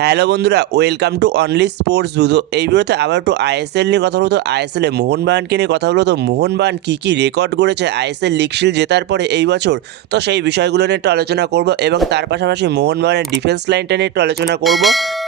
Hello বন্ধুরা, welcome to only sports বুধ এই ভিডিওতে আবার একটু আইএসএল নিয়ে কথা বলতো আইএসএল মোহনবাগানকে নিয়ে কথা বলতো মোহনবাগান কী কী রেকর্ড করেছে আইএসএল লিগ শিল জেতার পরে এই বছর? তো সেই বিষয়গুলো নিয়ে একটু আলোচনা করব এবং তার পাশাপাশি মোহনবাগানের ডিফেন্স লাইনটা নিয়ে একটু আলোচনা করব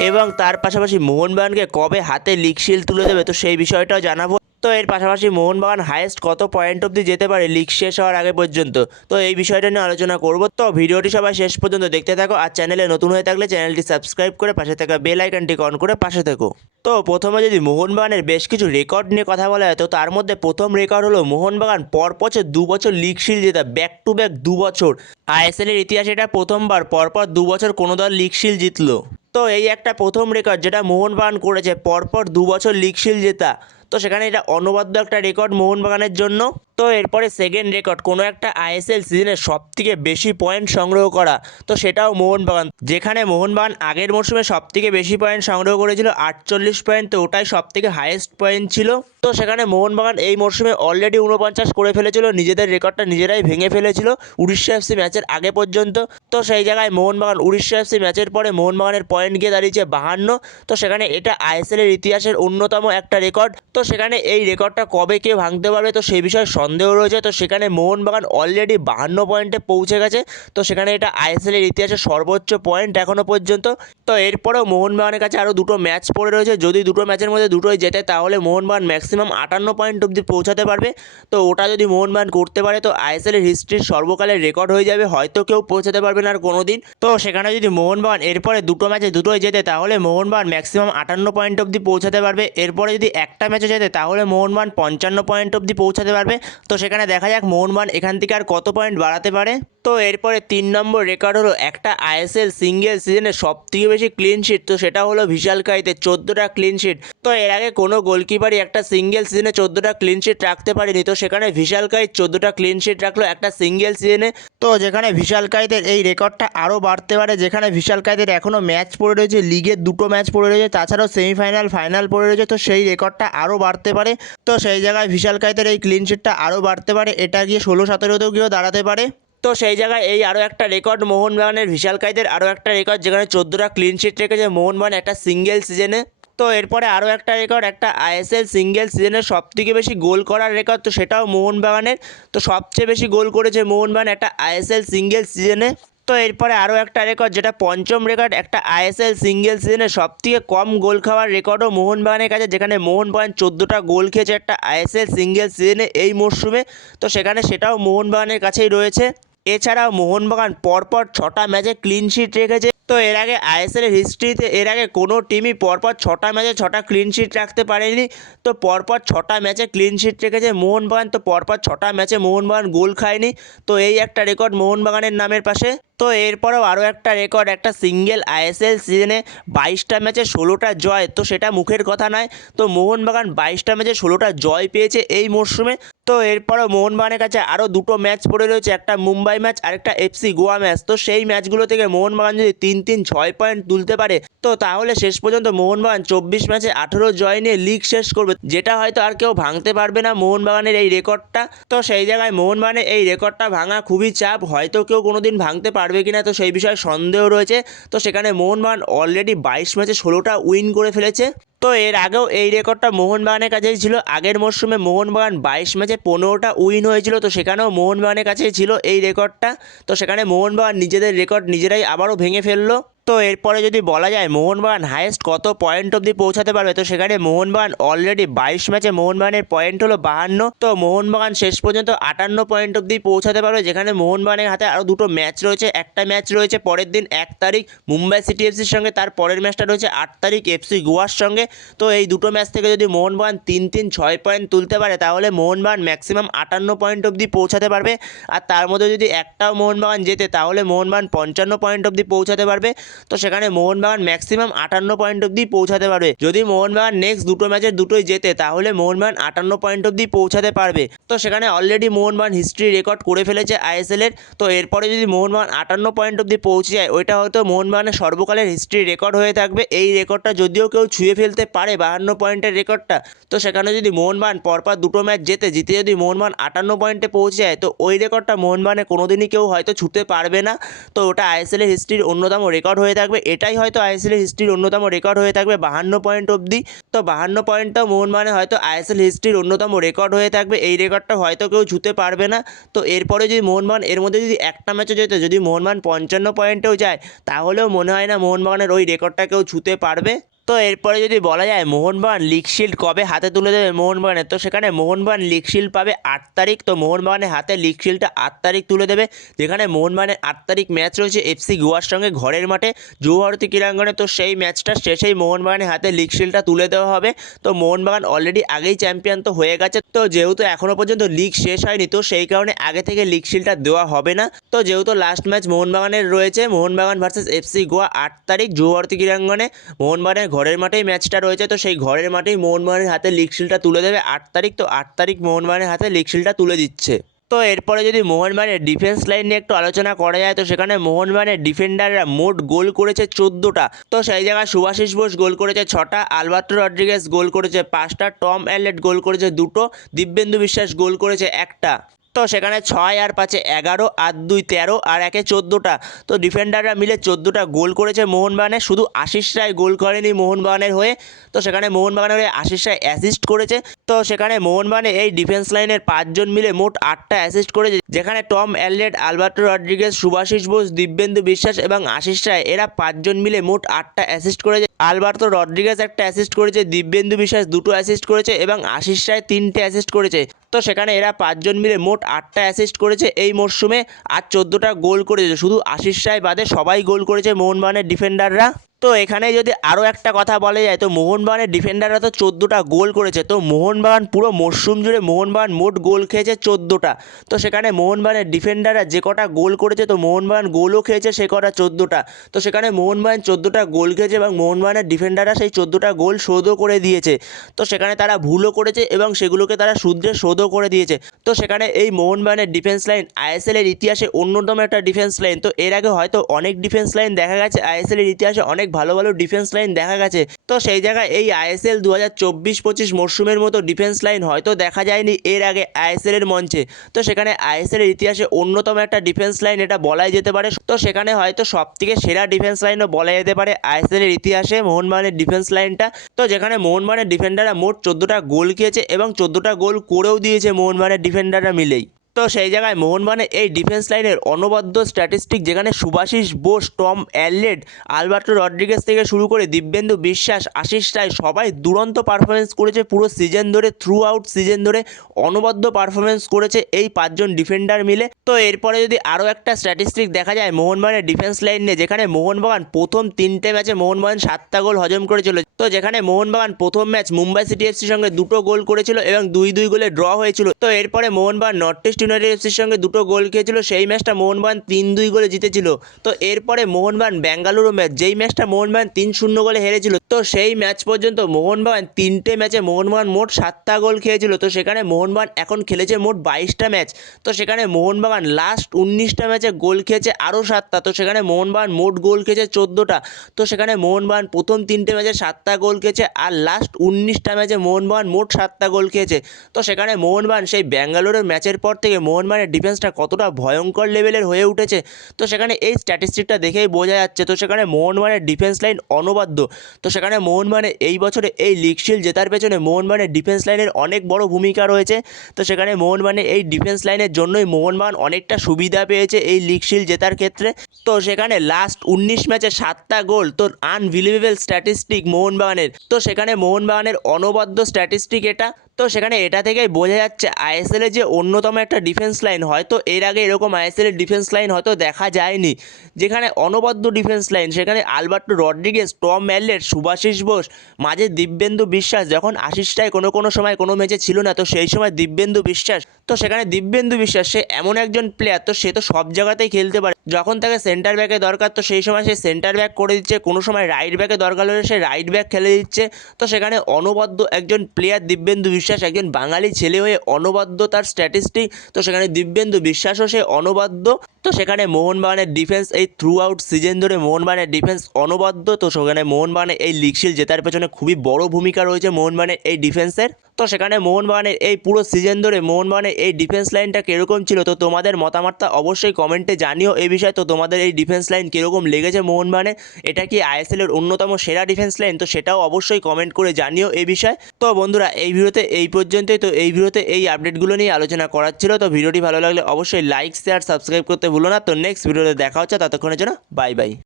এবং তার পাশাপাশি মোহনবাগানকে কবে হাতে লিগ শিল তুলে দেবে? তো সেই বিষয়টাও জানাব। তো এর পাশাপাশি মোহনবাগান হাইয়েস্ট কত পয়েন্ট অবধি যেতে পারে লিগ শেষ হওয়ার আগে পর্যন্ত? তো এই বিষয়টা নিয়ে আলোচনা করব। তো ভিডিওটি সবাই শেষ পর্যন্ত দেখতে থাকো আর চ্যানেলে নতুন হয়ে থাকলে চ্যানেলটি সাবস্ক্রাইব করে পাশে থাকা বেল আইকনটি অন করে পাশে থেকো। তো প্রথমে যদি মোহনবাগানের বেশ কিছু রেকর্ড নিয়ে কথা বলা হয়, তো তার মধ্যে প্রথম রেকর্ড হলো মোহনবাগান পর বছর দু বছর লিগ শিল্ড জেতা ব্যাক টু ব্যাক দু বছর আইএসএল এর ইতিহাসে এটা প্রথমবার, পরপর দু বছর কোনো দল লিগ শিল জিতলো। তো এই একটা প্রথম রেকর্ড যেটা মোহনবাগান করেছে, পরপর দু বছর লিগ শিল জেতা। তো সেখানে এটা অনবদ্য একটা রেকর্ড মোহনবাগানের জন্য। তো এরপরে সেকেন্ড রেকর্ড কোনো একটা আইএসএল সিজনে সব থেকে বেশি পয়েন্ট সংগ্রহ করা, তো সেটাও মোহনবাগান। যেখানে মোহনবাগান আগের মরশুমে সব থেকে বেশি পয়েন্ট সংগ্রহ করেছিল, আটচল্লিশ পয়েন্ট তো ওটাই সবথেকে হায়েস্ট পয়েন্ট ছিল। তো সেখানে মোহনবাগান এই মরশুমে অলরেডি উনপঞ্চাশ করে ফেলেছিল, নিজেদের রেকর্ডটা নিজেরাই ভেঙে ফেলেছিল উড়িষ্যা এফসি ম্যাচের আগে পর্যন্ত। তো সেই জায়গায় মোহনবাগান উড়িষ্যা এফসি ম্যাচের পরে মোহনবাগানের পয়েন্ট গিয়ে দাঁড়িয়েছে বাহান্ন। তো সেখানে এটা আইএসএলের ইতিহাসের অন্যতম একটা রেকর্ড তো সেখানে এই রেকর্ডটা কবে কে ভাঙতে পারবে, তো সেই বিষয়ে সন্দেহ রয়েছে। তো সেখানে মোহনবাগান অলরেডি বাহান্ন পয়েন্টে পৌঁছে গেছে। তো সেখানে এটা আইএসএলের ইতিহাসে সর্বোচ্চ পয়েন্ট এখনও পর্যন্ত। তো এরপরেও মোহনবাগানের কাছে আরও দুটো ম্যাচ পড়ে রয়েছে। যদি দুটো ম্যাচের মধ্যে দুটোই জেতে, তাহলে মোহনবাগান ম্যাক্সিমাম আটান্ন পয়েন্ট অবধি পৌঁছাতে পারবে। তো ওটা যদি মোহনবাগান করতে পারে, তো আইএসএলের হিস্ট্রির সর্বকালের রেকর্ড হয়ে যাবে, হয়তো কেউ পৌঁছাতে পারবে না আর কোনো দিন তো সেখানে যদি মোহনবাগান, এরপরে দুটো ম্যাচে দুটোই জেতে, তাহলে মোহনবাগান ম্যাক্সিমাম আটান্ন পয়েন্ট অবধি পৌঁছাতে পারবে। এরপরে যদি একটা ম্যাচে জেতে, তাহলে মোহনবাগান পঞ্চান্ন পয়েন্ট অবধি পৌঁছাতে পারবে। তো সেখানে দেখা যাক মোহনবাগান এখান থেকে আর কত পয়েন্ট বাড়াতে পারে। তো এরপরে তিন নম্বর রেকর্ড হলো একটা আইএসএল সিঙ্গেল সিজনে সব থেকে বেশি ক্লিন শিট তো সেটা হলো ভিশাল কাইতে চোদ্দোটা ক্লিন শিট তো এর আগে কোনো গোলকিপারই একটা সিঙ্গেল সিজনে চোদ্দোটা ক্লিন শিট রাখতে পারেনি, তো সেখানে ভিশাল কাইত চোদ্দোটা ক্লিন শিট রাখল একটা সিঙ্গেল সিজনে তো যেখানে ভিশাল কাইতের এই রেকর্ডটা আরও বাড়তে পারে, যেখানে ভিশাল কাইতের এখনও ম্যাচ পড়ে রয়েছে লিগের দুটো ম্যাচ পড়ে রয়েছে, তাছাড়াও সেমিফাইনাল ফাইনাল পড়ে রয়েছে, তো সেই রেকর্ডটা আরও বাড়তে পারে। তো সেই জায়গায় ভিশাল কাইতের এই ক্লিন শিটটা আরও বাড়তে পারে, এটা গিয়ে ষোলো সতেরোতেও গিয়েও দাঁড়াতে পারে। তো সেই জায়গায় এই আরও একটা রেকর্ড মোহনবাগানের ভিশাল কাইদের আরও একটা রেকর্ড যেখানে চোদ্দোটা ক্লিন শিট রেখেছে মোহনবাগান একটা সিঙ্গেল সিজনে তো এরপরে আরও একটা রেকর্ড একটা আইএসএল সিঙ্গেল সিজনের সব থেকে বেশি গোল করার রেকর্ড তো সেটাও মোহনবাগানের তো সবচেয়ে বেশি গোল করেছে মোহনবাগান একটা আইএসএল সিঙ্গেল সিজনে তো এরপরে আরও একটা রেকর্ড যেটা পঞ্চম রেকর্ড একটা আইএসএল সিঙ্গেল সিজনে সব থেকে কম গোল খাওয়ার রেকর্ডও মোহনবাগানের কাছে, যেখানে মোহনবাগান চোদ্দোটা গোল খেয়েছে একটা আইএসএল সিঙ্গেল সিজনে এই মরশুমে। তো সেখানে সেটাও মোহনবাগানের কাছেই রয়েছে। এছাড়াও মোহনবাগান পরপর ছটা ম্যাচে ক্লিনশিট রেখেছে। তো এর আগে আইএসএল এর হিস্ট্রিতে এর আগে কোনো টিমই পরপর ছটা ম্যাচে ছটা ক্লিনশিট রাখতে পারেনি। তো পরপর ছটা ম্যাচে ক্লিনশিট রেখেছে মোহনবাগান। তো পরপর ছটা ম্যাচে মোহনবাগান গোল খায়নি। তো এই একটা রেকর্ড মোহনবাগানের নামের পাশে। তো এরপরেও আরও একটা রেকর্ড একটা সিঙ্গেল আইএসএল সিজনে বাইশটা ম্যাচে ষোলোটা জয়। তো সেটা মুখের কথা নয়। তো মোহনবাগান বাইশটা ম্যাচে ষোলোটা জয় পেয়েছে এই মরশুমে। তো এরপরেও মোহনবাগানের কাছে আরও দুটো ম্যাচ পড়ে রয়েছে। একটা মুম্বাই ম্যাচ আর একটা এফসি গোয়া ম্যাচ তো সেই ম্যাচগুলো থেকে মোহনবাগান যদি তিন তিন ছয় পয়েন্ট তুলতে পারে, তো তাহলে শেষ পর্যন্ত মোহনবাগান চব্বিশ ম্যাচে আঠেরো জয় নিয়ে লিগ শেষ করবে। যেটা হয়তো আর কেউ ভাঙতে পারবে না মোহনবাগানের এই রেকর্ডটা তো সেই জায়গায় মোহনবাগানের এই রেকর্ডটা ভাঙা খুবই চাপ। হয়তো কেউ কোনোদিন ভাঙতে পারবে কিনা তো সেই বিষয়ে সন্দেহ রয়েছে। তো সেখানে মোহনবাগান অলরেডি বাইশ ম্যাচে ষোলোটা উইন করে ফেলেছে। তো এর আগেও এই রেকর্ডটা মোহনবাগানের কাছেই ছিল। আগের মরশুমে মোহনবাগান বাইশ ম্যাচে পনেরোটা উইন হয়েছিল। তো সেখানেও মোহনবাগানের কাছেই ছিল এই রেকর্ডটা তো সেখানে মোহনবাগান নিজেদের রেকর্ড নিজেরাই আবারও ভেঙে ফেলল। তো এরপরে যদি বলা যায় মোহনবাগান হায়েস্ট কত পয়েন্ট অবধি পৌঁছাতে পারবে? তো সেখানে মোহনবাগান অলরেডি বাইশ ম্যাচে মোহনবাগানের পয়েন্ট হলো বাহান্ন। তো মোহনবাগান শেষ পর্যন্ত আটান্ন পয়েন্ট অবধি পৌঁছাতে পারবে, যেখানে মোহনবাগানের হাতে আরও দুটো ম্যাচ রয়েছে। একটা ম্যাচ রয়েছে পরের দিন এক তারিখ মুম্বাই সিটি এফসির সঙ্গে, তার পরের ম্যাচটা রয়েছে আট তারিখ এফসি গোয়ার সঙ্গে। তো এই দুটো ম্যাচ থেকে যদি মোহনবাগান তিন তিন ছয় পয়েন্ট তুলতে পারে, তাহলে মোহনবাগান ম্যাক্সিমাম আটান্ন পয়েন্ট অবধি পৌঁছাতে পারবে। আর তার মধ্যে যদি একটাও মোহনবাগান জেতে, তাহলে মোহনবাগান পঞ্চান্ন পয়েন্ট অবধি পৌঁছাতে পারবে। তো সেখানে মোহনবাগান ম্যাক্সিমাম আটান্ন পয়েন্ট অবধি পৌঁছাতে পারবে। যদি মোহনবাগান নেক্সট দুটো ম্যাচের দুটোই জেতে, তাহলে মোহনবাগান আটান্ন পয়েন্ট অব্দি পৌঁছাতে পারবে। তো সেখানে অলরেডি মোহনবাগান হিস্ট্রি রেকর্ড করে ফেলেছে আইএসএল এর। তো এরপরে যদি মোহনবাগান আটান্ন পয়েন্ট অবধি পৌঁছে যায়, ওইটা হয়তো মোহনবাগানের সর্বকালের হিস্ট্রি রেকর্ড হয়ে থাকবে। এই রেকর্ডটা যদিও কেউ ছুঁয়ে ফেলতে পারে বাহান্ন পয়েন্টের রেকর্ডটা তো সেখানে যদি মোহনবাগান পরপর দুটো ম্যাচ জেতে, জিতে যদি মোহনবাগান আটান্ন পয়েন্টে পৌঁছে যায়, তো ওই রেকর্ডটা মোহনবাগানে কোনোদিনই কেউ হয়তো ছুটতে পারবে না। তো ওটা আইএসএল এর হিস্ট্রির অন্যতম রেকর্ড হয়ে থাকবে। এটাই হয়তো আইএসএল হিস্ট্রির অন্যতম রেকর্ড হয়ে থাকবে, বাহান্ন পয়েন্ট অবধি। তো বাহান্ন পয়েন্টটাও মোহনবাগানে হয়তো আইএসএল হিস্ট্রির অন্যতম রেকর্ড হয়ে থাকবে। এই রেকর্ডটা হয়তো কেউ ছুতে পারবে না। তো এরপরে যদি মোহনবাগান এর মধ্যে যদি একটা ম্যাচও যেত যদি মোহনবাগান পঞ্চান্ন পয়েন্টেও যায়, তাহলেও মনে হয় না মোহনবাগানের ওই রেকর্ডটা কেউ ছুতে পারবে। তো এরপরে যদি বলা যায় মোহনবাগান লিগ শিল্ড কবে হাতে তুলে দেবে মোহনবাগানের তো সেখানে মোহনবাগান লিগ শিল্ড পাবে আট তারিখ। তো মোহনবাগানের হাতে লিগ শিল্ডটা আট তারিখ তুলে দেবে। যেখানে মোহনবাগানের আট তারিখ ম্যাচ রয়েছে এফসি গোয়ার সঙ্গে ঘরের মাঠে। যুবভারতী ক্রীড়াঙ্গনে তো সেই ম্যাচটা শেষেই মোহনবাগানের হাতে লিগ শিল্ডটা তুলে দেওয়া হবে। তো মোহনবাগান অলরেডি আগেই চ্যাম্পিয়ন তো হয়ে গেছে। তো যেহেতু এখনও পর্যন্ত লিগ শেষ হয়নি, তো সেই কারণে আগে থেকে লিগ শিল্ডটা দেওয়া হবে না। তো যেহেতু লাস্ট ম্যাচ মোহনবাগানের রয়েছে, মোহনবাগান ভার্সেস এফসি গোয়া আট তারিখ। যুবভারতী ক্রীড়াঙ্গনে মোহনবাগানের ঘরের মাঠেই ম্যাচটা রয়েছে, তো সেই ঘরের মাঠেই মোহনবাগানের হাতে লিগ শিল্ডটা তুলে দেবে। আট তারিখ, তো আট তারিখ মোহনবাগানের হাতে লিগ শিল্ডটা তুলে দিচ্ছে। তো এরপরে যদি মোহনবাগানের ডিফেন্স লাইন নিয়ে একটু আলোচনা করা যায়, তো সেখানে মোহনবাগানের ডিফেন্ডাররা মোট গোল করেছে চোদ্দোটা। তো সেই জায়গায় সুভাষিস বোস গোল করেছে ছটা আলবার্টো রড্রিগেস গোল করেছে পাঁচটা, টম অ্যালেট গোল করেছে দুটো, দিব্যেন্দু বিশ্বাস গোল করেছে একটা। তো সেখানে ছয় আর পাঁচে এগারো আর দুই, তেরো আর একে চোদ্দোটা। তো ডিফেন্ডাররা মিলে চোদ্দোটা গোল করেছে মোহনবাগানে। শুধু আশিস রায় গোল করেনি মোহনবাগানের হয়ে। তো সেখানে মোহনবাগানের হয়ে আশিস রায় অ্যাসিস্ট করেছে। তো সেখানে মোহনবাগানে এই ডিফেন্স লাইনের পাঁচজন মিলে মোট আটটা অ্যাসিস্ট করেছে। যেখানে Tom Aldred, Alberto Rodriguez, Subhasish Bose, Dibyendu Biswas এবং আশিস রায়, এরা পাঁচজন মিলে মোট আটটা অ্যাসিস্ট করেছে। আলবার্তো রড্রিগেজ একটা অ্যাসিস্ট করেছে, দিব্যেন্দু বিশ্বাস দুটো অ্যাসিস্ট করেছে এবং আশিস রায় তিনটে অ্যাসিস্ট করেছে। তো সেখানে এরা পাঁচজন মিলে মোট আটটা অ্যাসিস্ট করেছে এই মরশুমে আর চোদ্দোটা গোল করেছে। শুধু আশিস রায় বাদে সবাই গোল করেছে মোহনবাগানের ডিফেন্ডাররা তো এখানে যদি আরও একটা কথা বলা যায়, তো মোহনবাগানের ডিফেন্ডাররা তো চোদ্দোটা গোল করেছে। তো মোহনবাগান পুরো মরশুম জুড়ে মোহনবাগান মোট গোল খেয়েছে চোদ্দোটা। তো সেখানে মোহনবাগানের ডিফেন্ডাররা যে কটা গোল করেছে, তো মোহনবাগান গোলও খেয়েছে সে কটা চোদ্দোটা। তো সেখানে মোহনবাগান চোদ্দোটা গোল খেয়েছে এবং মোহনবাগানের ডিফেন্ডাররা সেই চোদ্দোটা গোল শোধও করে দিয়েছে। তো সেখানে তারা ভুলও করেছে এবং সেগুলোকে তারা শুধরে শোধও করে দিয়েছে। তো সেখানে এই মোহনবাগানের ডিফেন্স লাইন আইএসএলের ইতিহাসে অন্যতম একটা ডিফেন্স লাইন তো এর আগে হয়তো অনেক ডিফেন্স লাইন দেখা গেছে আইএসএলের ইতিহাসে অনেক ভালো ভালো ডিফেন্স লাইন দেখা গেছে। তো সেই জায়গায় এই আইএসএল দু হাজার চব্বিশ পঁচিশ মরশুমের মতো ডিফেন্স লাইন হয়তো দেখা যায়নি এর আগে আইএসএলের মঞ্চে। তো সেখানে আইএসএলের ইতিহাসে অন্যতম একটা ডিফেন্স লাইন এটা বলাই যেতে পারে। তো সেখানে হয়তো সব থেকে সেরা ডিফেন্স লাইনও বলা যেতে পারে আইএসএলের ইতিহাসে মোহনবাগানের ডিফেন্স লাইনটা তো যেখানে মোহনবাগানের ডিফেন্ডাররা মোট চোদ্দোটা গোল খেয়েছে এবং চোদ্দোটা গোল করেও দিয়েছে মোহনবাগানের ডিফেন্ডাররা মিলেই। তো সেই জায়গায় মোহনবাগানের এই ডিফেন্স লাইনের অনবদ্য স্ট্যাটিস্টিক যেখানে Subhasish Bose, Tom Aldred Alberto Rodriguez থেকে শুরু করে দিব্যেন্দু বিশ্বাস, আশিস রায় সবাই দুরন্ত পারফরমেন্স করেছে পুরো সিজন ধরে থ্রু আউট সিজন ধরে অনবদ্য পারফরমেন্স করেছে এই পাঁচজন ডিফেন্ডার মিলে। তো এরপরে যদি আরও একটা স্ট্যাটিস্টিক দেখা যায়, মোহনবাগানের ডিফেন্স লাইন নিয়ে যেখানে মোহনবাগান প্রথম তিনটে ম্যাচে মোহনবাগান সাতটা গোল হজম করেছিল। তো যেখানে মোহনবাগান প্রথম ম্যাচ মুম্বাই সিটি এফসির সঙ্গে দুটো গোল করেছিল এবং দুই দুই গোলে ড্র হয়েছিল। তো এরপরে মোহনবাগান নর্থ ইস্ট ইউনাইটেড এফসির সঙ্গে দুটো গোল খেয়েছিল, সেই ম্যাচটা মোহনবাগান তিন দুই গোলে জিতেছিল। তো এরপরে মোহনবাগান বেঙ্গালুরু ম্যাচ, যেই ম্যাচটা মোহনবাগান তিন শূন্য গোলে হেরেছিল, তো সেই ম্যাচ পর্যন্ত মোহনবাগান তিনটে ম্যাচে মোহনবাগান মোট সাতটা গোল খেয়েছিল। তো সেখানে মোহনবাগান এখন খেলেছে মোট বাইশটা ম্যাচ। তো সেখানে মোহনবাগান লাস্ট উনিশটা ম্যাচে গোল খেয়েছে আরও সাতটা। তো সেখানে মোহনবাগান মোট গোল খেয়েছে চোদ্দোটা। তো সেখানে মোহনবাগান প্রথম তিনটে ম্যাচে সাতটা গোল খেয়েছে আর লাস্ট উনিশটা ম্যাচে মোহনবাগান মোট সাতটা গোল খেয়েছে। তো সেখানে মোহনবাগান সেই ব্যাঙ্গালোরের ম্যাচের পর থেকে মোহনবাগানের ডিফেন্সটা কতটা ভয়ঙ্কর লেভেলের হয়ে উঠেছে। তো সেখানে এই স্ট্যাটিস্টিকটা দেখেই বোঝা যাচ্ছে, তো সেখানে মোহনবাগানের ডিফেন্স লাইন অনবাদ্য। তো সেখানে মোহনবাগানের এই বছরে এই লিগ শিল্ড জেতার পেছনে মোহনবাগানের ডিফেন্স লাইনের অনেক বড় ভূমিকা রয়েছে। তো সেখানে মোহনবাগানের এই ডিফেন্স লাইনের জন্যই মোহনবাগান অনেকটা সুবিধা পেয়েছে এই লিগ শিল্ড জেতার ক্ষেত্রে। তো সেখানে লাস্ট উনিশ ম্যাচে সাতটা গোল। তো আনবিলিভেবল স্ট্যাটিস্টিক মোহনবাগানের। তো সেখানে মোহনবাগানের অনবদ্য স্ট্যাটিস্টিক এটা। তো সেখানে এটা থেকেই বোঝা যাচ্ছে আইএসএলের যে অন্যতম একটা ডিফেন্স লাইন হয়তো এর আগে এরকম আইএসএলের ডিফেন্স লাইন হয়তো দেখা যায়নি। যেখানে অনবদ্য ডিফেন্স লাইন সেখানে Alberto Rodriguez, Tom Aldred, Subhasish Bose, মাঝে দিব্যেন্দু বিশ্বাস, যখন আশিসটাই কোনো কোনো সময় কোনো ম্যাচে ছিল না, তো সেই সময় দিব্যেন্দু বিশ্বাস, তো সেখানে দিব্যেন্দু বিশ্বাস, সে এমন একজন প্লেয়ার তো সে তো সব জায়গাতেই খেলতে পারে। যখন তাকে সেন্টার ব্যাকে দরকার, তো সেই সময় সে সেন্টার ব্যাক করে দিচ্ছে, কোনো সময় রাইট ব্যাকে দরকার হলে সে রাইট ব্যাক খেলে দিচ্ছে। তো সেখানে অনবদ্য একজন প্লেয়ার দিব্যেন্দু বিশ্বাস একজন বাঙালি ছেলে হয়ে অনবদ্য তার স্ট্যাটিস্টিক তো সেখানে দিব্যেন্দু বিশ্বাসও সে অনবদ্য তো সেখানে মোহনবাগানের ডিফেন্স এই থ্রু আউট সিজন ধরে মোহনবাগানের ডিফেন্স অনবদ্য। তো সেখানে মোহনবাগানের এই লিগশিল জেতার পেছনে খুবই বড় ভূমিকা রয়েছে মোহনবাগানের এই ডিফেন্সের তো সেখানে মোহনবাগানের এই পুরো সিজন ধরে মোহনবাগানের এই ডিফেন্স লাইনটা কীরকম ছিল, তো তোমাদের মতামতটা অবশ্যই কমেন্টে জানিও এই বিষয়ে। তো তোমাদের এই ডিফেন্স লাইন কীরকম লেগেছে মোহনবাগানে এটা কি আইএসএলের অন্যতম সেরা ডিফেন্স লাইন তো সেটাও অবশ্যই কমেন্ট করে জানিও এই বিষয়ে। তো বন্ধুরা, এই ভিডিওতে এই পর্যন্তই। তো এই ভিডিওতে এই আপডেটগুলো নিয়ে আলোচনা করার ছিল। তো ভিডিওটি ভালো লাগলে অবশ্যই লাইক শেয়ার সাবস্ক্রাইব করতে ভুলো না তো নেক্সট ভিডিওতে দেখা হচ্ছে ততক্ষণের জন্য বাই বাই